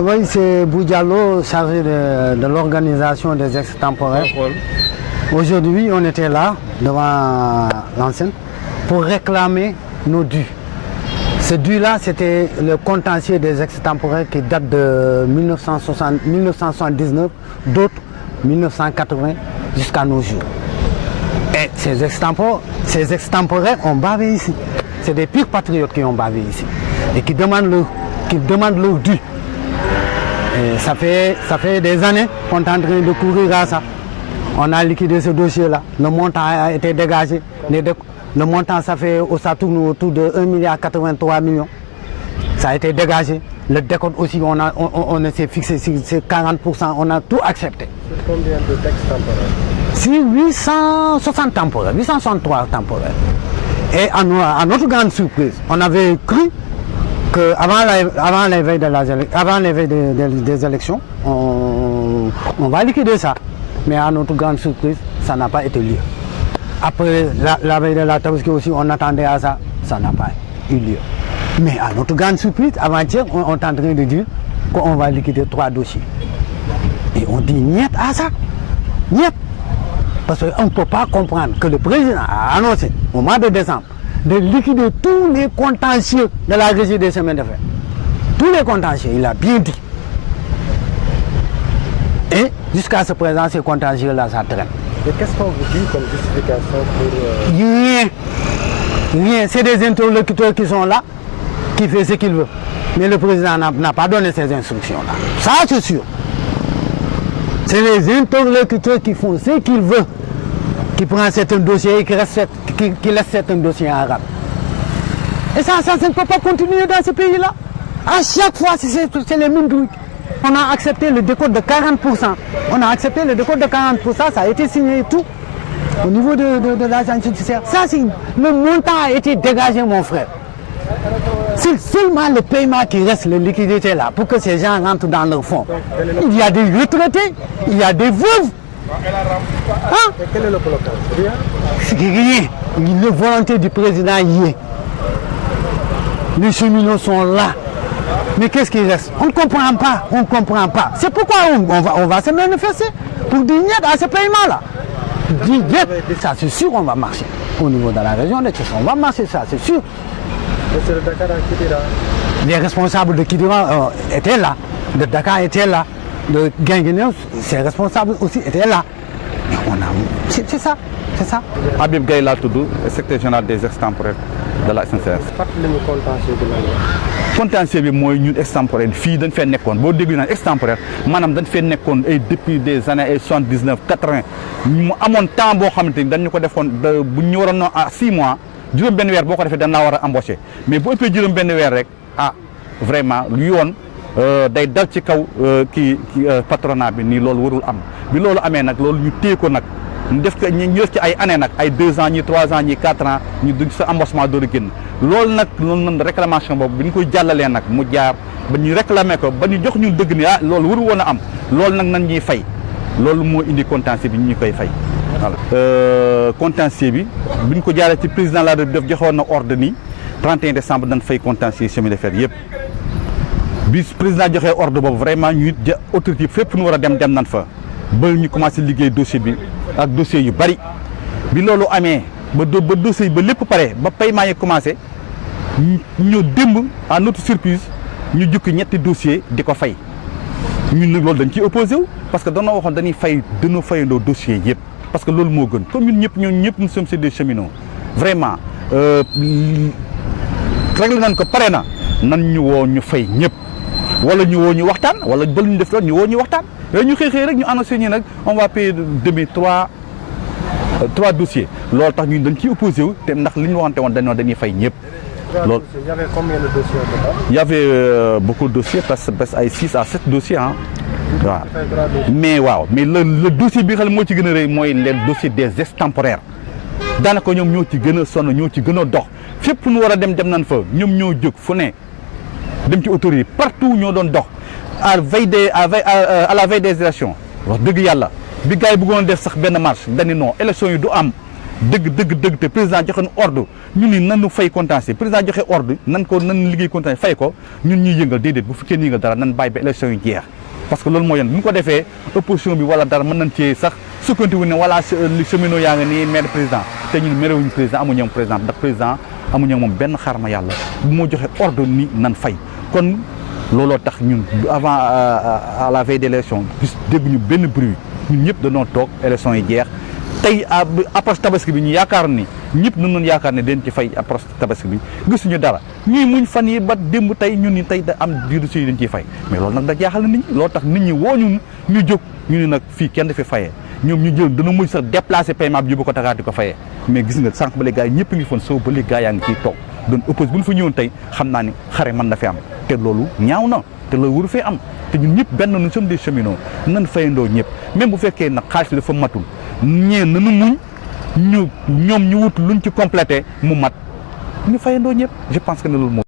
Oui, c'est Boudialo, chargé de l'organisation des extemporaires. Aujourd'hui, on était là, devant l'enceinte, pour réclamer nos dus. Ce dû-là, c'était le contentieux des extemporaires qui date de 1979, d'autres 1980 jusqu'à nos jours. Et ces extemporaires ont bavé ici. C'est des pires patriotes qui ont bavé ici et qui demandent leur dû. Et ça fait des années qu'on est en train de courir à ça. On a liquidé ce dossier-là. Le montant a été dégagé. Le montant, ça tourne autour de 1,83 milliard. Ça a été dégagé. Le décompte aussi, on s'est fixé sur 40%. On a tout accepté. Sur combien de temporaires? Sur 860 temporaires, 863 temporaires. Et à notre grande surprise, on avait cru qu'avant les veilles des élections, on va liquider ça. Mais à notre grande surprise, ça n'a pas été lieu. Après la veille de la Tabaski aussi, on attendait à ça, ça n'a pas eu lieu. Mais à notre grande surprise, avant-hier, on est en train de dire qu'on va liquider 3 dossiers. Et on dit niet à ça. Niet. Parce qu'on ne peut pas comprendre que le président a annoncé au mois de décembre de liquider tous les contentieux de la régie des chemins de fer. Tous les contentieux, il a bien dit. Et jusqu'à ce présent, ces contentieux-là, ça traîne. Et qu'est-ce qu'on vous dit comme justification pour... Rien. C'est des interlocuteurs qui sont là, qui font ce qu'ils veulent. Mais le président n'a pas donné ces instructions-là. Ça, c'est sûr. C'est les interlocuteurs qui font ce qu'ils veulent, qui prennent certains dossiers et qui laissent certains dossiers en rade. Et ça ne peut pas continuer dans ce pays-là. À chaque fois, c'est les mêmes trucs. On a accepté le décompte de 40%. On a accepté le décompte de 40%, ça a été signé et tout. Au niveau de l'agence judiciaire. Ça, le montant a été dégagé, mon frère. C'est seulement le paiement qui reste, la liquidité là, pour que ces gens rentrent dans leur fonds. Il y a des retraités, il y a des veuves. Hein? Et quel est le blocage? Rien? C'est rien. La volonté du président y est. Les cheminots sont là. Mais qu'est-ce qui reste? On ne comprend pas, on ne comprend pas. C'est pourquoi on va se manifester pour dire niet à ce paiement-là. Dire niet, ça c'est sûr, on va marcher. Au niveau de la région de Thiès, on va marcher, ça c'est sûr. Monsieur le Dakar à Kidira. Les responsables de Kidira étaient là, de Dakar étaient là, de Guinguinéo, ses responsables aussi étaient là. Mais c'est ça, c'est ça. Habib Gaye laa tudd, secrétaire général des extemporaires de la SNCF. fàttali ñu contentieux bi lan la. Contentieux bi mooy ñun extemporaire fii dañ fee nekkoon boo déglu naan extemporaire maanaam dañ fee nekkoon ay depuis des années ay 79 80 mu amoon temps boo xamante ni dañ ñu ko defoon bu ñu waroon à 6 mois juróom benn weer boo ko defee dañ laa war a embauché mais bu ëppee juróom benn weer rek vraiment yoon day dal ci kaw patronat bi nii loolu warul am bi loolu amee nag loolu ñu téye ko nag ñu def ci ay années nag ay 2 ans ñi 3 ans ñi 4 ans ñu dugg sa embauchement door a génn loolu nag réclamation boobu bi ñu koy jàllalee nag mu jaar ba ñu réclamé ko ba ñu jox ñu dëgg ni loolu waru woon a am loolu nag nan ñuy fay loolu moo indi contentieux bi ñu koy fay voilà. Contentieux bi ñu ko jaaree ci président la def joxoon na ordre ni 31 décembre dañ fay contentieux chemin de fer yëpp bi président joxee ordre boobu vraiment ñu autorité fépp nu war a dem nan fa ba ñu commencé liggéey dossier bi ak dossier yu bari bi loolu amee ba dossier yi ba lépp pare ba paiement yi commencé ñu démb à notre surprise ñu jukki ñetti dossier di ko fay ñun nag loolu dañ ciy opposé wu parce que dañoo waxoon dañuy fayandoo dossier yëpp parce que loolu moo gën comme ñun ñëpp nous sommes des cheminots vraiment réglé nañ ko pare na nan ñu woo ñu fay ñëpp wala ñu woo ñu waxtaan wala bala ñu def loolu ñu woo ñu waxtaan yooyu ñu xëy rek ñu annoncé ñi nag on va payer demi 3 dossiers loolu tax ñun dañ ciy opposé wu te ndax li ñu waxante woon dañuy fay ñëpp. loolu il y avait combien de dossiers au total? Il y avait beaucoup de dossiers parce que ay 6 à 7 dossiers ah. waaw mais le dossier bi nga xam ne moo ci gën a rëy mooy les dossiers des extemporaires daanaka ñoom ñoo ci gën a sonn ñoo ci gën a dox fépp fu ñu war a dem nañ fa ñoom ñoo jóg fu ne dem ci autorité partout ñoo doon dox à la veille des élections wax dëgg yàlla bi gars yi bëggoon def sax benn marche dañu non élection yi du am dëgg te président joxe nu ordre ñun ni nanu fay contentieux président joxe ordre nan liggéey contentieux fay ko ñun ñuy yëngal déedéet bu fi kenn yëngal dara nan bàyyi ba élection yi jeex parce que loolu moo yoon bu ñu ko defee opposition bi wala dara mën nañ cee sax sukkandiku ne wala li cheminot yaa nga nii maire président te ñun merewuñu président amuñu moom président ndax président amuñu moom benn xarma yàlla bu moo joxe ordre ni nan fay kon looloo tax ñun avant à la veille d' élection gis dégguñu benn bruit ñun ñëpp dañoo toog élection yi jeex tey approche tabaski bi ñu yaakaar ni ñëpp ñu doon yaakaar ne dañ ci fay approche tabaski bi gisuñu dara ñuy muñ fan yi ba démb tey ñun ni tey da am diiru si dañ ciy fay mais loolu nag da jaaxal na nit ñi loolu tax nit ñi woo ñu jóg ñu ne nag fii kenn dafa fayee ñoom ñu jël dana mujj sax déplacé paiement bi yóbbu ko Dakar di ko fayee mais gis nga sànq ba léegi gars yi ñëpp ngi foon soo ba léegi gars yaa ngi ciy toog doon oppose bu ñu fa ñëwoon tey xam naa ni xare mën na fi am te loolu ñaaw na te loolu waru fee am te ñun ñëpp benn nous sommes des cheminots nan fayandoo ñëpp même bu fekkee nag xaalis bi dafa matul ñee nanu muñ ñoom ñu wut luñ ci complété mu mat ñu fayandoo ñëpp je pense que ne loolu moom